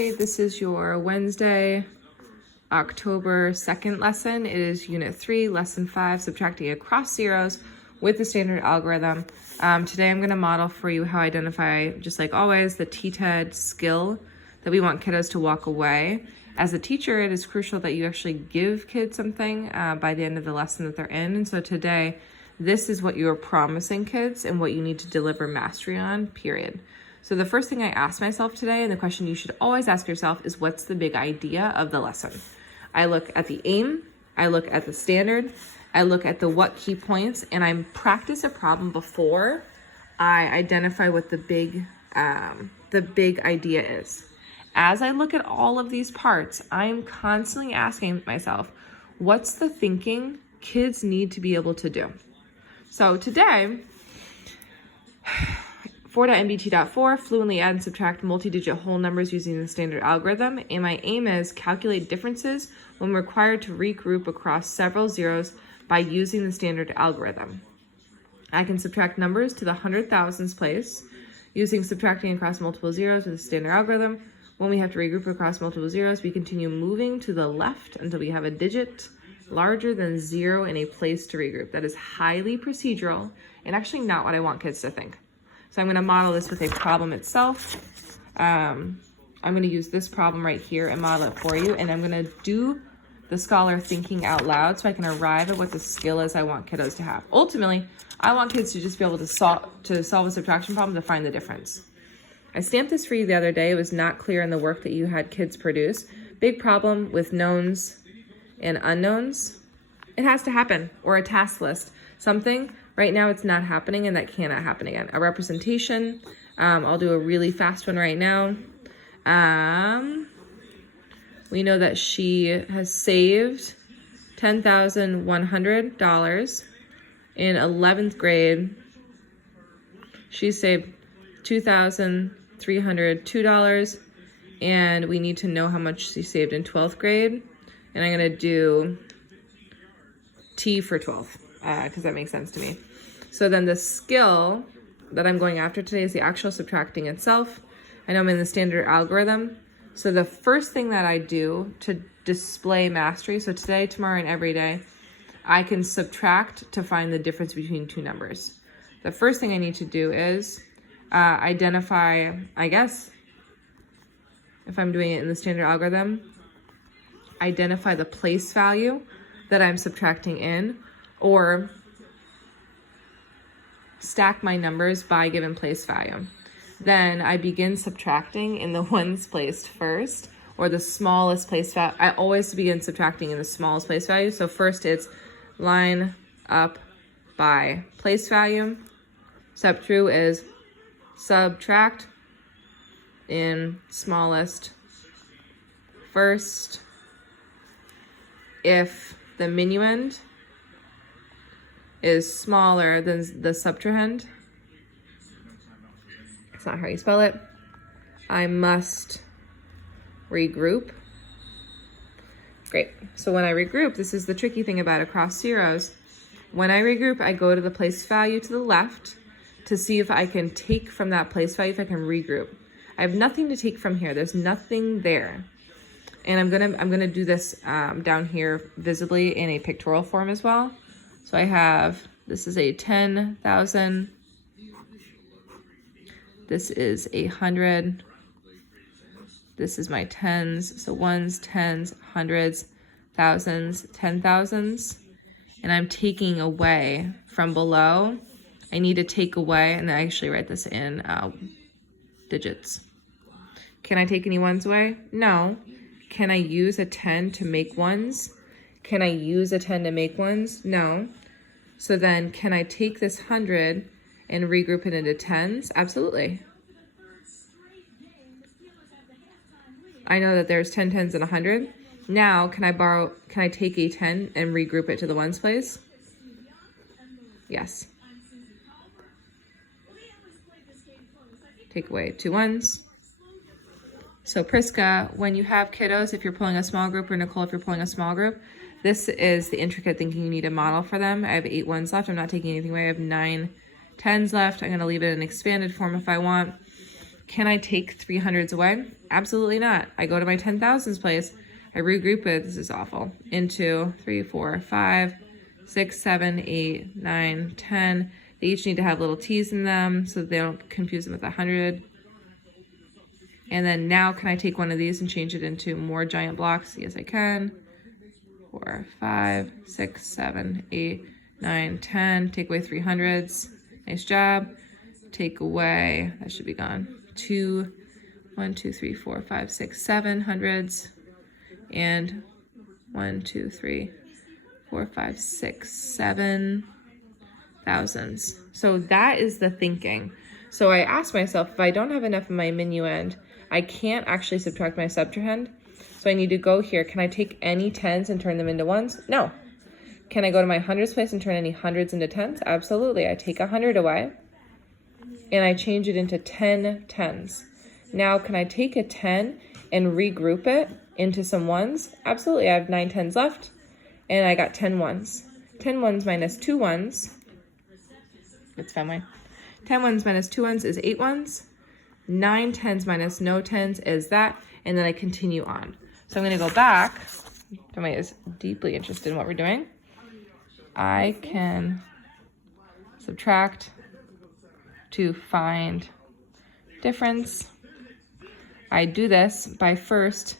This is your Wednesday, October 2nd lesson. It is Unit 3, Lesson 5, Subtracting Across Zeros with the Standard Algorithm. Today I'm going to model for you how I identify, just like always, the TTED skill that we want kiddos to walk away. As a teacher, it is crucial that you actually give kids something by the end of the lesson that they're in. And so today, this is what you're promising kids and what you need to deliver mastery on, period. So the first thing I asked myself today, and the question you should always ask yourself, is what's the big idea of the lesson? I look at the aim, I look at the standard, I look at the what key points, and I practice a problem before I identify what the big idea is. As I look at all of these parts, I'm constantly asking myself, what's the thinking kids need to be able to do? So today, 4.nbt.4, fluently add and subtract multi-digit whole numbers using the standard algorithm. And my aim is calculate differences when required to regroup across several zeros by using the standard algorithm. I can subtract numbers to the hundred thousands place using subtracting across multiple zeros with the standard algorithm. When we have to regroup across multiple zeros, we continue moving to the left until we have a digit larger than 0 in a place to regroup. That is highly procedural and actually not what I want kids to think. So I'm going to model this with a problem itself. I'm going to use this problem right here and model it for you. And I'm going to do the scholar thinking out loud so I can arrive at what the skill is I want kiddos to have. Ultimately, I want kids to just be able to solve a subtraction problem to find the difference. I stamped this for you the other day. It was not clear in the work that you had kids produce. Big problem with knowns and unknowns. It has to happen, or a task list. Something. Right now it's not happening and that cannot happen again. A representation, I'll do a really fast one right now. We know that she has saved $10,100 in 11th grade. She saved $2,302 and we need to know how much she saved in 12th grade. And I'm gonna do T for 12 because that makes sense to me. So then the skill that I'm going after today is the actual subtracting itself. I know I'm in the standard algorithm. So the first thing that I do to display mastery, so today, tomorrow, and every day, I can subtract to find the difference between two numbers. The first thing I need to do is identify, I guess, if I'm doing it in the standard algorithm, identify the place value that I'm subtracting in, or stack my numbers by given place value. Then I begin subtracting in the ones placed first, or the smallest place value. I always begin subtracting in the smallest place value. So first it's line up by place value. Step 2 is subtract in smallest first. If the minuend is smaller than the subtrahend, it's not how you spell it, I must regroup. Great. So when I regroup, this is the tricky thing about across zeros. When I regroup, I go to the place value to the left to see if I can take from that place value, if I can regroup. I have nothing to take from here. There's nothing there. And I'm gonna do this down here visibly in a pictorial form as well. So I have, this is a 10,000. This is 100. This is my tens. So ones, tens, hundreds, thousands, 10,000s. And I'm taking away from below. I need to take away, and I actually write this in digits. Can I take any ones away? No. Can I use a 10 to make ones? Can I use a 10 to make ones? No. So then can I take this 100 and regroup it into tens? Absolutely. I know that there's 10 tens and 100. Now, can I take a 10 and regroup it to the ones place? Yes. Take away 2 ones. So Priska, when you have kiddos, if you're pulling a small group, or Nicole, if you're pulling a small group, this is the intricate thinking you need to model for them. I have 8 ones left. I'm not taking anything away. I have 9 tens left. I'm going to leave it in expanded form if I want. Can I take 300s away? Absolutely not. I go to my 10,000s place. I regroup it. This is awful. Into 3, 4, 5, 6, 7, 8, 9, 10. They each need to have little t's in them so that they don't confuse them with 100. And then now can I take one of these and change it into more giant blocks? Yes, I can. 4, 5, 6, 7, 8, 9, 10. Take away 300s. Nice job. Take away, that should be gone. 1, 2, 3, 4, 5, 6, 7 hundreds. And 1, 2, 3, 4, 5, 6, 7 thousands. So that is the thinking. So I asked myself, if I don't have enough in my minuend, I can't actually subtract my subtrahend. So I need to go here. Can I take any 10s and turn them into 1s? No. Can I go to my hundreds place and turn any hundreds into 10s? Absolutely. I take 100 away and I change it into 10 10s. Now, can I take a 10 and regroup it into some 1s? Absolutely. I have 9 10s left and I got 10 1s. 10 1s minus 2 1s. It's family. 10 1s minus 2 1s is 8 1s. 9 10s minus no 10s is that. And then I continue on. So I'm going to go back. Somebody is deeply interested in what we're doing. I can subtract to find difference. I do this by first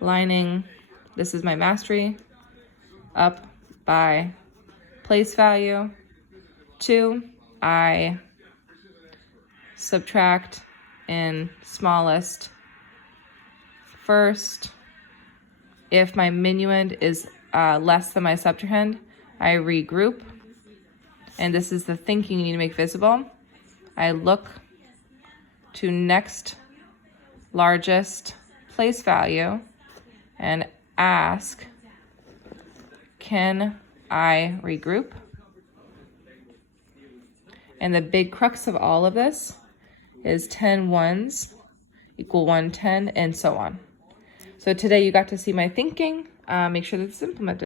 lining, this is my mastery, up by place value. 2, I subtract in smallest first. If my minuend is less than my subtrahend, I regroup. And this is the thinking you need to make visible. I look to next largest place value and ask, can I regroup? And the big crux of all of this is 10 1s equal 110 and so on. So today you got to see my thinking. Make sure that it's implemented.